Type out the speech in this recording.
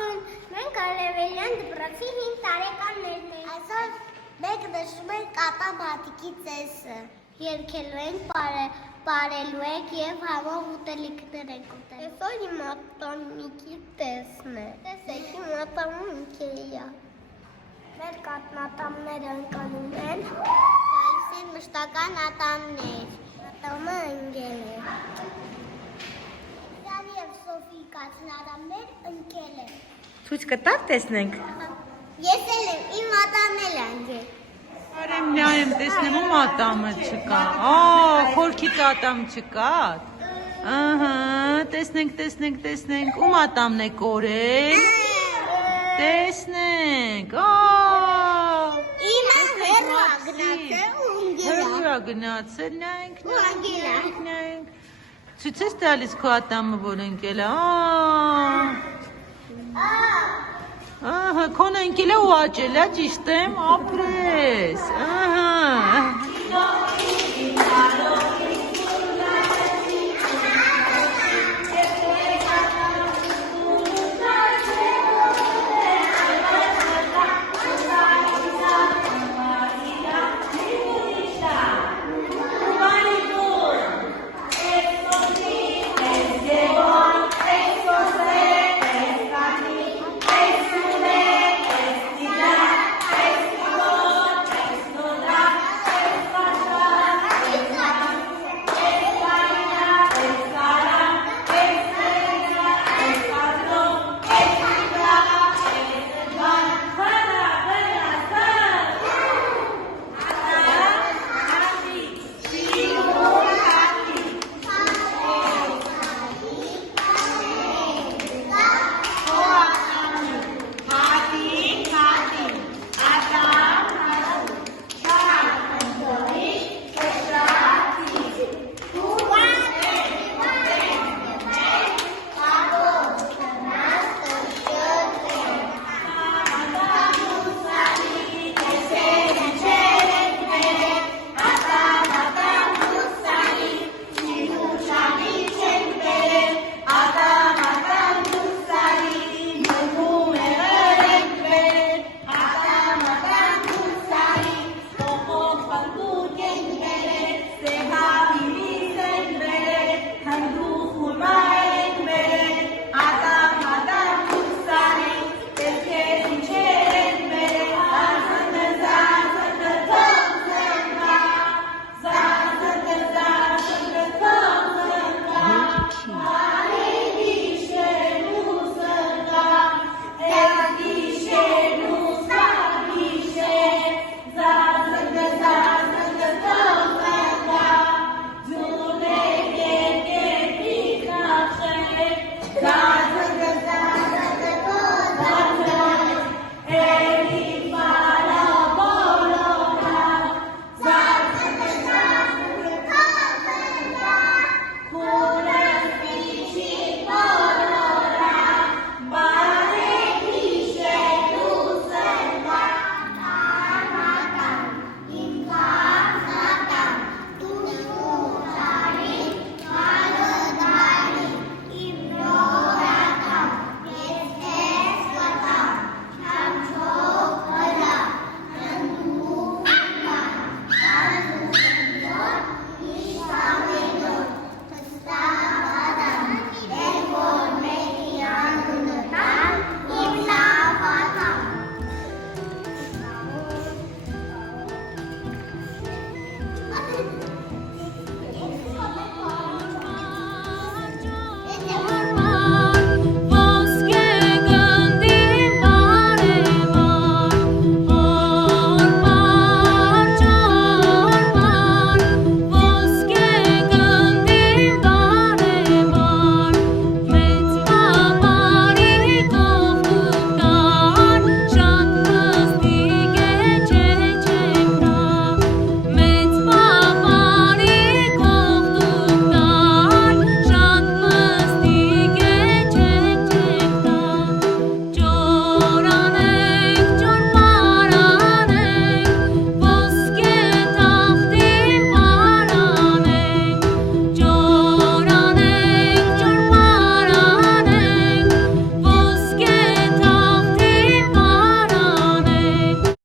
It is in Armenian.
Ողջույն, մենք Արևելյան դպրոցի 5 տարեկաններն ենք։ Այսօր մենք նշում ենք կատա մատիկի ծեսը։ Երգելու ենք, պարելու ենք և համով ուտելիքներ ենք ուտել։ Այսօր իմ ատամիկի տեսն է։ Տեսեք, իմ ատամիկի է։ Մեր կատնատամները ընկանում են, գալիս են մշտական ատամներ։ Ատամը ընկել է։ Եվ Սոֆի կատնատամներ ընկել են։ Ցույց կտա՞ք տեսնենք։ Ես էլ եմ, իմ ատամն էլ ընկել։ Արեմ նայեմ, տեսնեմ ում ատամը չկա։ Խորքից ատամ չկա։ Ահա, տեսնենք, ում ատամն է կորել։ Տեսնենք։ Իմը հեռա գնացել ու ընկել։ Հեռա գնացել, նայենք։ Ցույց ես տալիս քո ատամը, որ ընկել է։ Ահա, քոնը ընկել է ու աճել է, ճիշտ եմ, ապրես։ Ահա։